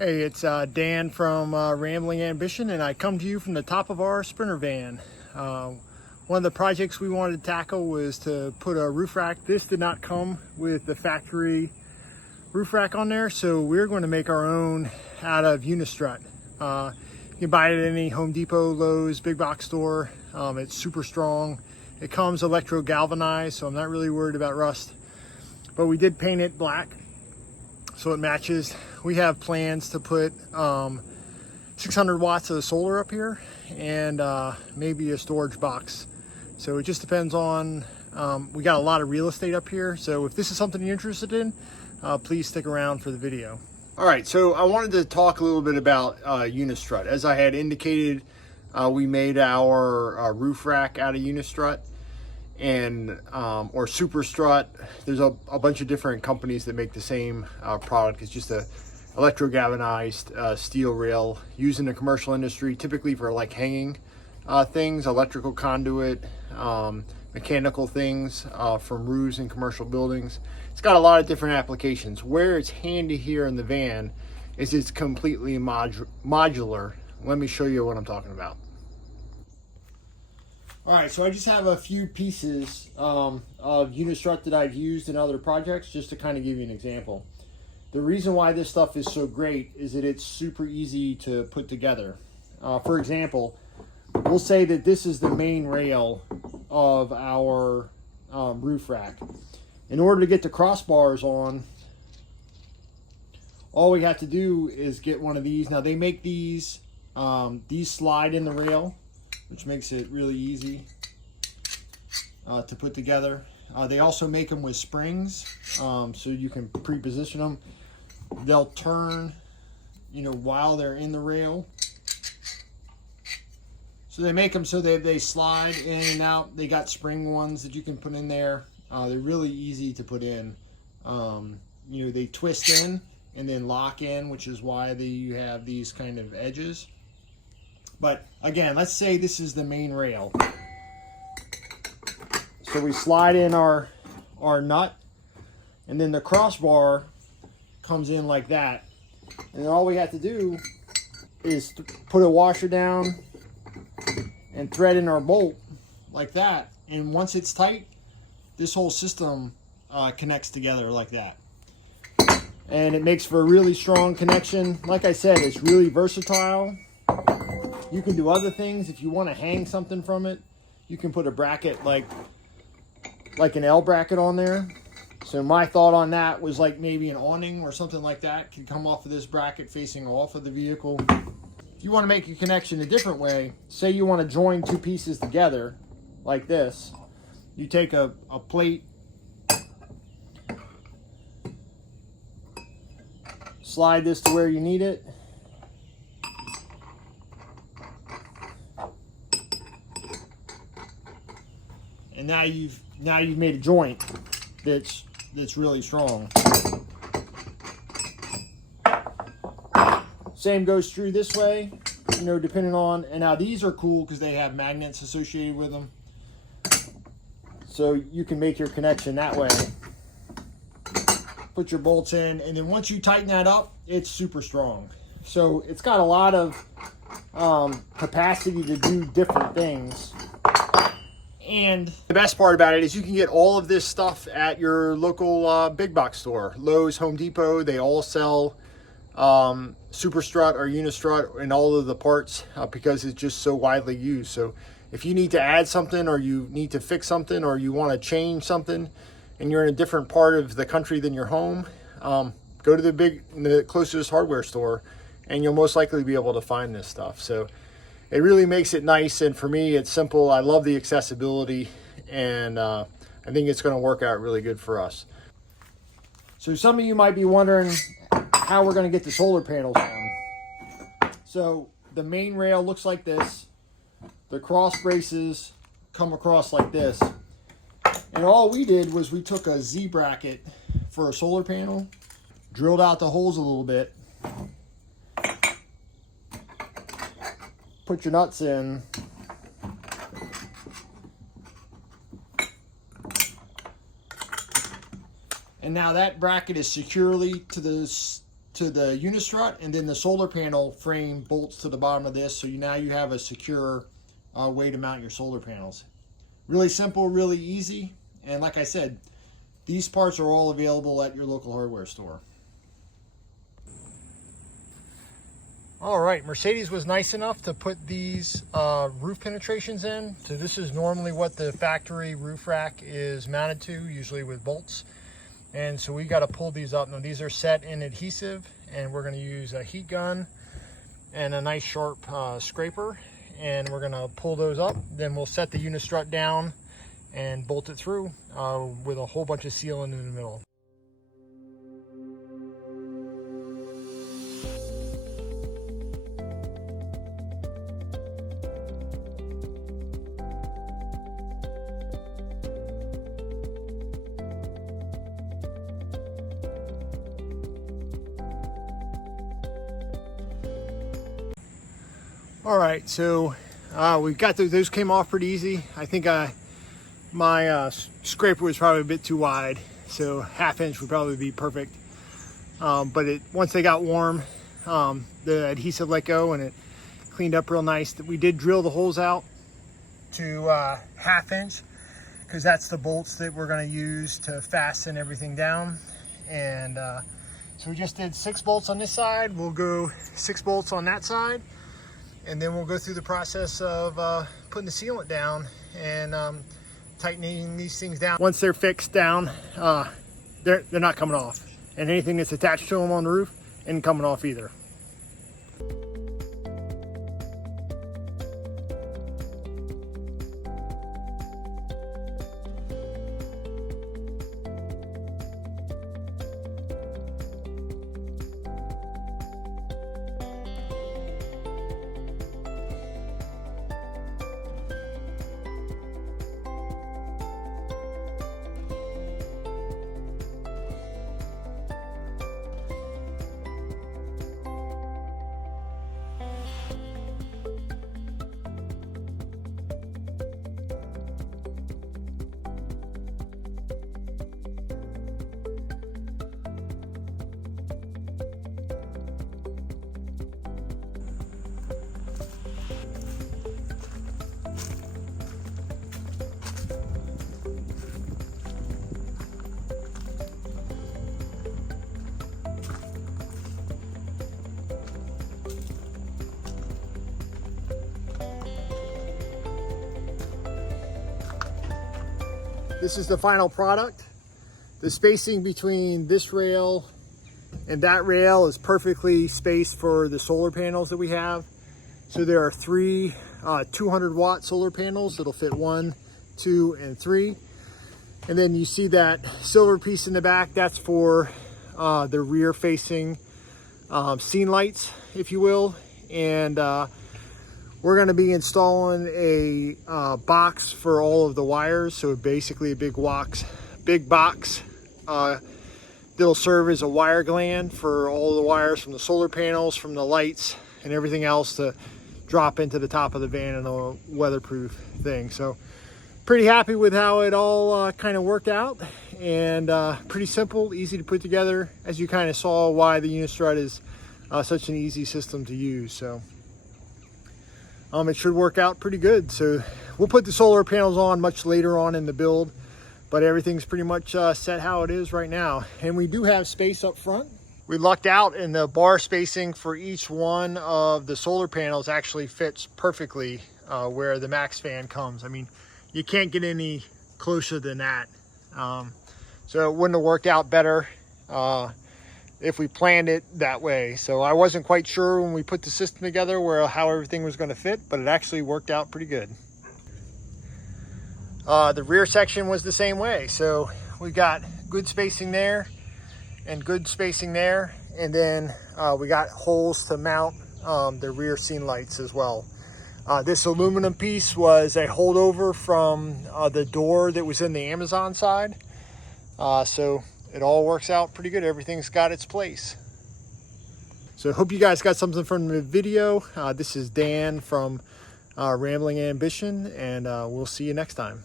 Hey, it's Dan from Rambling Ambition, and I come to you from the top of our Sprinter van. One of the projects we wanted to tackle was to put a roof rack. This did not come with the factory roof rack on there, so we're going to make our own out of unistrut. You can buy it at any Home Depot, Lowe's, big box store. It's super strong. It comes electro galvanized, so I'm not really worried about rust. But we did paint it black, so it matches. We have plans to put 600 watts of solar up here and maybe a storage box. So it just depends on, we got a lot of real estate up here. So if this is something you're interested in, please stick around for the video. All right, so I wanted to talk a little bit about unistrut. As I had indicated, we made our roof rack out of unistrut and or superstrut. There's a bunch of different companies that make the same product. It's just a electro galvanized steel rail used in the commercial industry, typically for like hanging things, electrical conduit, mechanical things from roofs in commercial buildings. It's got a lot of different applications. Where it's handy here in the van is it's completely modular. Let me show you what I'm talking about. All right, so I just have a few pieces of unistrut that I've used in other projects just to kind of give you an example. The reason why this stuff is so great is that it's super easy to put together. For example, we'll say that this is the main rail of our roof rack. In order to get the crossbars on, all we have to do is get one of these. Now they make these slide in the rail, which makes it really easy to put together. They also make them with springs, so you can pre-position them. They'll turn, while they're in the rail. So they make them so they slide in and out. They got spring ones that you can put in there. They're really easy to put in. They twist in and then lock in, which is why you have these kind of edges. But again, let's say this is the main rail. So we slide in our nut, and then the crossbar comes in like that. And then all we have to do is put a washer down and thread in our bolt like that. And once it's tight, this whole system connects together like that. And it makes for a really strong connection. Like I said, it's really versatile. You can do other things. If you want to hang something from it, you can put a bracket like an L bracket on there. So my thought on that was like maybe an awning or something like that can come off of this bracket facing off of the vehicle. If you want to make a connection a different way, say you want to join two pieces together like this, you take a plate, slide this to where you need it, and now you've made a joint that's really strong. Same goes through this way, depending on, and now these are cool because they have magnets associated with them. So you can make your connection that way. Put your bolts in, and then once you tighten that up, it's super strong. So it's got a lot of capacity to do different things. And the best part about it is you can get all of this stuff at your local big box store. Lowe's, Home Depot, they all sell superstrut or unistrut in all of the parts because it's just so widely used. So if you need to add something, or you need to fix something, or you want to change something and you're in a different part of the country than your home, go to the closest hardware store and you'll most likely be able to find this stuff. So it really makes it nice, and for me, it's simple. I love the accessibility, and I think it's going to work out really good for us. So some of you might be wondering how we're going to get the solar panels on. So the main rail looks like this. The cross braces come across like this. And all we did was we took a Z bracket for a solar panel, drilled out the holes a little bit, put your nuts in, and now that bracket is securely to to the unistrut, and then the solar panel frame bolts to the bottom of this, so now you have a secure way to mount your solar panels. Really simple, really easy, and like I said, these parts are all available at your local hardware store. All right, Mercedes was nice enough to put these roof penetrations in. So this is normally what the factory roof rack is mounted to, usually with bolts. And so we got to pull these up. Now these are set in adhesive, and we're going to use a heat gun and a nice sharp scraper, and we're going to pull those up. Then we'll set the unistrut down and bolt it through with a whole bunch of sealant in the middle. All right, so we got those came off pretty easy. I think my scraper was probably a bit too wide, so 1/2 inch would probably be perfect. But once they got warm, the adhesive let go and it cleaned up real nice. We did drill the holes out to 1/2 inch because that's the bolts that we're going to use to fasten everything down. And so we just did 6 bolts on this side. We'll go 6 bolts on that side. And then we'll go through the process of putting the sealant down and tightening these things down. Once they're fixed down, they're not coming off. And anything that's attached to them on the roof isn't coming off either. This is the final product. The spacing between this rail and that rail is perfectly spaced for the solar panels that we have. So there are 3 200-watt solar panels that'll fit 1, 2, and 3. And then you see that silver piece in the back, that's for the rear facing scene lights, if you will. And we're going to be installing a box for all of the wires. So basically a big box that'll serve as a wire gland for all of the wires from the solar panels, from the lights, and everything else to drop into the top of the van in a weatherproof thing. So pretty happy with how it all kind of worked out, and pretty simple, easy to put together. As you kind of saw why the unistrut is such an easy system to use. So it should work out pretty good. So we'll put the solar panels on much later on in the build, but everything's pretty much set how it is right now. And we do have space up front. We lucked out, and the bar spacing for each one of the solar panels actually fits perfectly where the max fan comes. I mean, you can't get any closer than that. So it wouldn't have worked out better if we planned it that way. So I wasn't quite sure when we put the system together how everything was going to fit, but it actually worked out pretty good. The rear section was the same way. So we got good spacing there and good spacing there. And then we got holes to mount the rear scene lights as well. This aluminum piece was a holdover from the door that was in the Amazon side. So it all works out pretty good. Everything's got its place. So I hope you guys got something from the video. This is Dan from Rambling Ambition, and we'll see you next time.